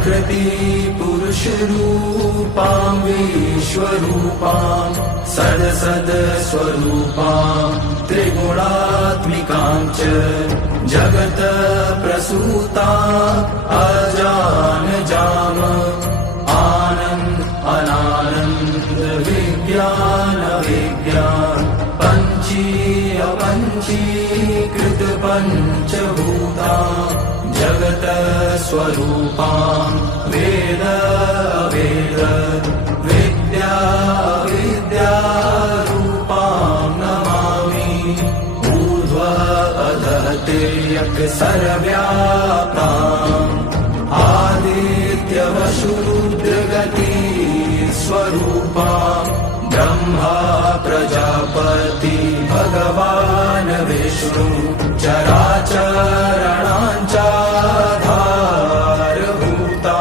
प्रकृति पुरुष रूपां विश्वरूपां सद स्वरूपां त्रिगुणात्मिकां च जगत प्रसूता अजानजाम आनन्द अनानन्द विज्ञान विज्ञान पंचीकृत पंचभूता जगत स्वरूपां वेद वेद विद्या विद्यारूपां नमामि ऊर्ध्व अधः तिर्यक् सर्वव्याप्ताम् आदित्यवशूद्रगति स्वरूपां ब्रह्मा प्रजापति भगवान् विष्णु चराचरणांचाधारभूता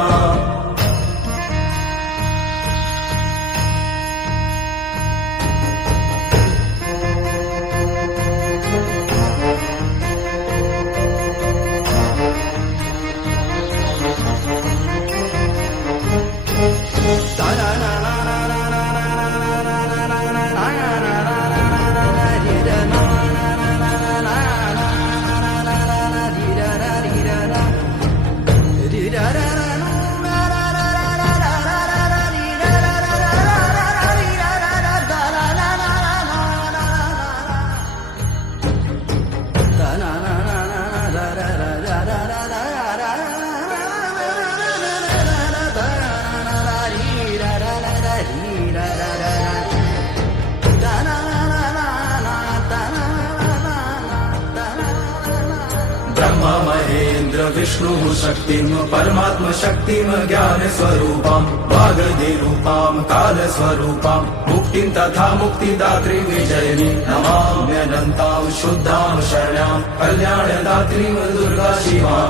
ब्रह्मा महेन्द्र विष्णु शक्तिं परमात्म शक्तिं ज्ञान स्वरूपां वागधिरूपां काल स्वरूपां मुक्तिं तथा मुक्तिदात्री विजयिनी नमाम्यनन्तां शुद्धां शरण्यां कल्याणदात्रीं दुर्गा शिवां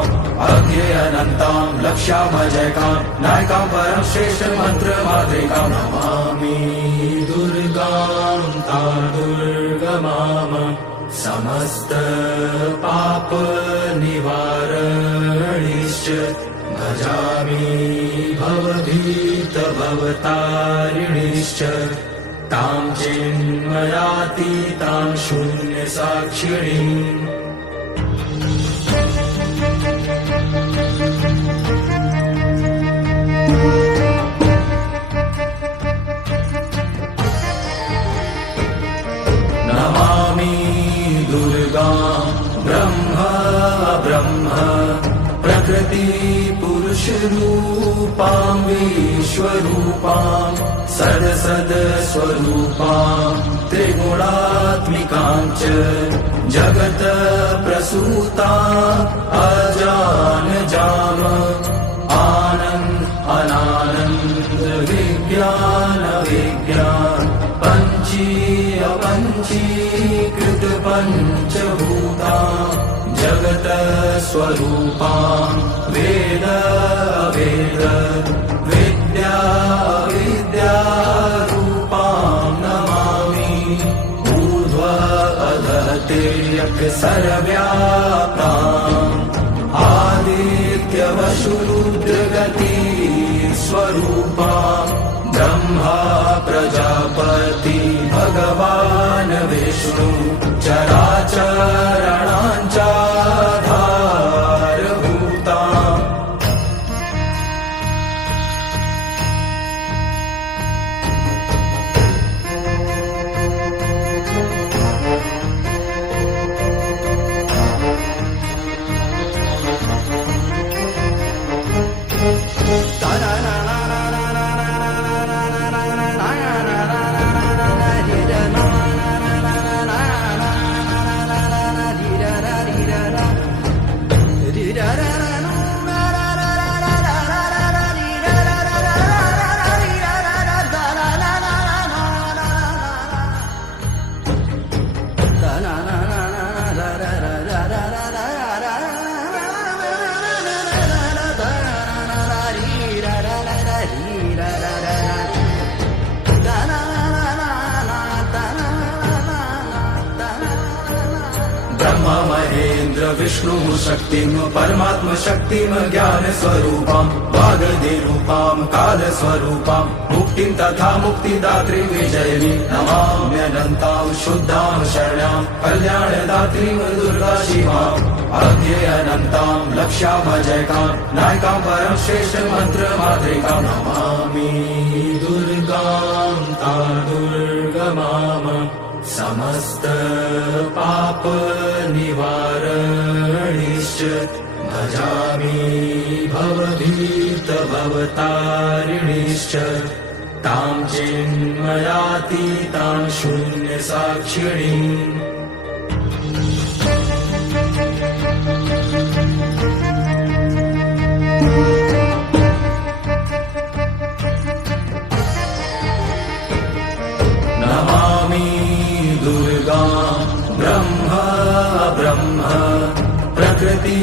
अज्ञेयनन्तां लक्ष्यामजयकां नायकां परं श्रेष्ठ मंत्र मातृकां नमामि दुर्गां तां दुर्गमां समस्त पाप निवारणीश्च भजामि भवभीत भवतारिणीश्च तां चिन्मयातीतां शून्य साक्षिणीम् नमामि दुर्गां ब्रह्म ब्रह्म प्रकृति पुरुष रूपां विश्वरूपां सद स्वरूपां त्रिगुणात्मिकां च जगत प्रसूता अजानजाम आनन्द अनानन्द विज्ञान विज्ञान पंचीकृत पंचभूता जगत स्वरूपां वेद वेद विद्या विद्यारूपां नमामि ऊर्ध्व अधः तिर्यक् सर्वव्याप्ताम् आदित्यवशूद्रगति स्वरूपां ब्रह्मा प्रजापति भगवान् विष्णु चराचरणांचाधारभूता ब्रह्मा महेन्द्र विष्णुः शक्तिं परमात्म शक्तिं ज्ञानस्वरूपां वागदेरूपां कालस्वरूपां मुक्तिं तथा मुक्तिदात्रीं विजयिनीं नमाम्यनन्तां शुद्धां शरण्यां कल्याणदात्रीं दुर्गा शिवाम् अध्ययनन्तां लक्ष्यामजयकां नायिकां परं श्रेष्ठ मन्त्रमातृकां नमामि दुर्गां ता दुर्गमाम समस्त पाप निवारणिश्च भजामि भवभीत भवतारिणीश्च तां चिन्मयातीतां शून्यसाक्षिणीम् नमामि दुर्गां ब्रह्म ब्रह्म प्रकृति